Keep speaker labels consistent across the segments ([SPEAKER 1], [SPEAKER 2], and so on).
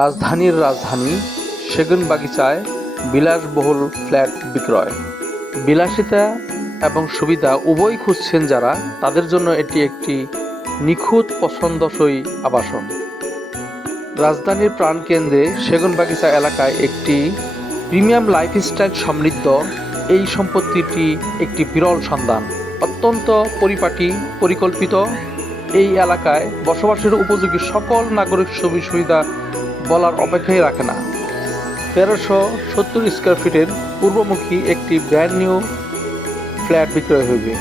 [SPEAKER 1] রাজধানীর রাজধানী সেগুনবাগিচায় বিলাসবহুল ফ্ল্যাট বিক্রয়। বিলাসিতা এবং সুবিধা উভয় খুঁজছেন যারা তাদের জন্য এটি একটি নিখুঁত পছন্দসই আবাসন। রাজধানীর প্রাণকেন্দ্রে সেগুনবাগিচা এলাকায় একটি প্রিমিয়াম লাইফস্টাইল সমৃদ্ধ এই সম্পত্তিটি একটি বিরল সন্ধান। অত্যন্ত পরিপাটি, পরিকল্পিত। এই এলাকায় বসবাসের উপযোগী সকল নাগরিক সুবিধা সুবিধা বলার অপেক্ষাই রাখে না। তেরোশো সত্তর স্কোয়ার ফিটের পূর্বমুখী একটি ব্র্যান্ড নিউ ফ্ল্যাট বিক্রয় হইবে,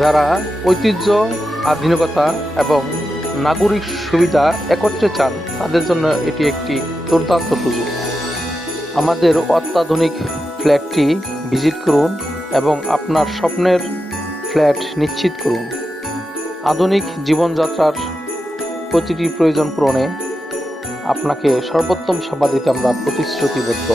[SPEAKER 1] যারা ঐতিহ্য, আধুনিকতা এবং নাগরিক সুবিধা একত্রে চান, তাদের জন্য এটি একটি দুর্দান্ত সুযোগ। আমাদের অত্যাধুনিক ফ্ল্যাটটি ভিজিট করুন এবং আপনার স্বপ্নের ফ্ল্যাট নিশ্চিত করুন। আধুনিক জীবনযাত্রার প্রতিটি প্রয়োজন পূরণে আপনাকে সর্বোত্তম সেবা দিতে আমরা প্রতিশ্রুতিবদ্ধ।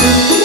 [SPEAKER 1] thank you